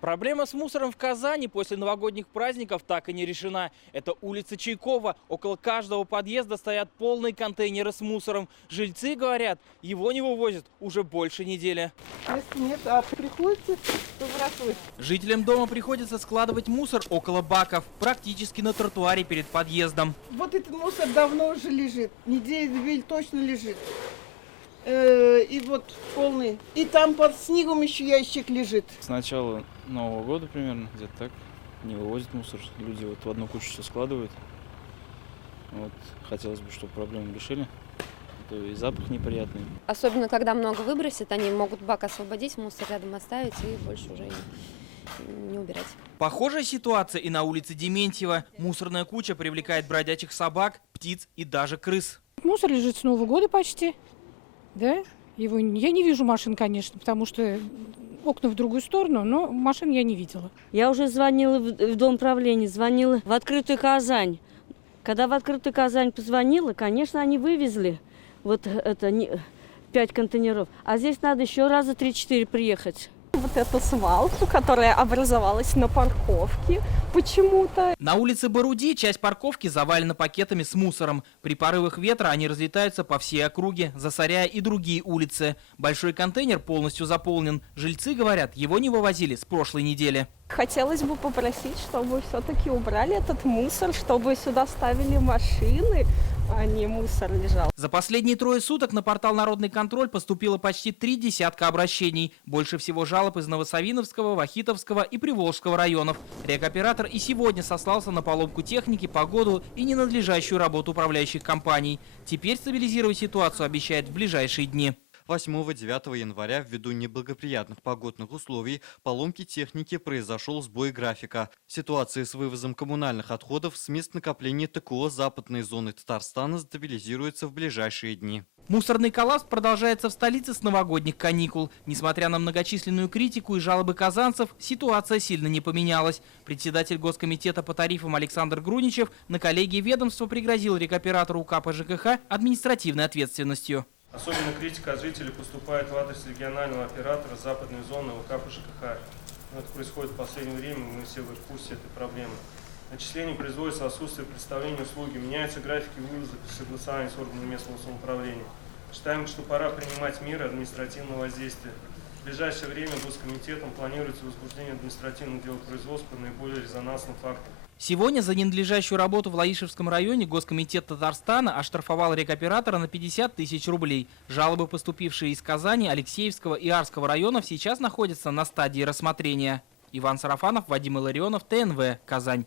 Проблема с мусором в Казани после новогодних праздников так и не решена. Это улица Чайкова. Около каждого подъезда стоят полные контейнеры с мусором. Жильцы говорят, его не вывозят уже больше недели. Если нет, приходится выбрасывать. Жителям дома приходится складывать мусор около баков, практически на тротуаре перед подъездом. Вот этот мусор давно уже лежит, недели точно лежит. И вот полный. И там под снегом еще ящик лежит. С начала Нового года примерно, где-то так, не вывозят мусор. Люди вот в одну кучу все складывают. Вот, хотелось бы, чтобы проблему решили. А то и запах неприятный. Особенно, когда много выбросят, они могут бак освободить, мусор рядом оставить и больше уже не убирать. Похожая ситуация и на улице Дементьева. Мусорная куча привлекает бродячих собак, птиц и даже крыс. Мусор лежит с Нового года почти. Да? Его я не вижу машин, конечно, потому что окна в другую сторону, но машин я не видела. Я уже звонила в Дом правления, звонила в Открытую Казань. Когда в Открытую Казань позвонила, конечно, они вывезли вот это 5 контейнеров. А здесь надо еще раза 3-4 приехать. Вот эту свалку, которая образовалась на парковке почему-то. На улице Боруди часть парковки завалена пакетами с мусором. При порывах ветра они разлетаются по всей округе, засоряя и другие улицы. Большой контейнер полностью заполнен. Жильцы говорят, его не вывозили с прошлой недели. Хотелось бы попросить, чтобы все-таки убрали этот мусор, чтобы сюда ставили машины, а не мусор лежал. За последние 3 суток на портал «Народный контроль» поступило почти 3 десятка обращений. Больше всего жалоб из Новосавиновского, Вахитовского и Приволжского районов. Рекоператор и сегодня сослался на поломку техники, погоду и ненадлежащую работу управляющих компаний. Теперь стабилизировать ситуацию обещает в ближайшие дни. 8-9 января ввиду неблагоприятных погодных условий поломки техники произошел сбой графика. Ситуация с вывозом коммунальных отходов с мест накопления ТКО западной зоны Татарстана стабилизируется в ближайшие дни. Мусорный коллапс продолжается в столице с новогодних каникул. Несмотря на многочисленную критику и жалобы казанцев, ситуация сильно не поменялась. Председатель Госкомитета по тарифам Александр Груничев на коллегии ведомства пригрозил рекоператору УК по ЖКХ административной ответственностью. Особенно критика от жителей поступает в адрес регионального оператора западной зоны УК по ЖКХ. Это происходит в последнее время, мы все в курсе этой проблемы. Начисление производится в отсутствие представления услуги, меняются графики вывоза при согласовании с органами местного самоуправления. Считаем, что пора принимать меры административного воздействия. В ближайшее время Госкомитетом планируется возбуждение административных дел производства по наиболее резонансным фактам. Сегодня за ненадлежащую работу в Лаишевском районе Госкомитет Татарстана оштрафовал рекоператора на 50 тысяч рублей. Жалобы, поступившие из Казани, Алексеевского и Арского районов, сейчас находятся на стадии рассмотрения. Иван Сарафанов, Вадим Илларионов, ТНВ, Казань.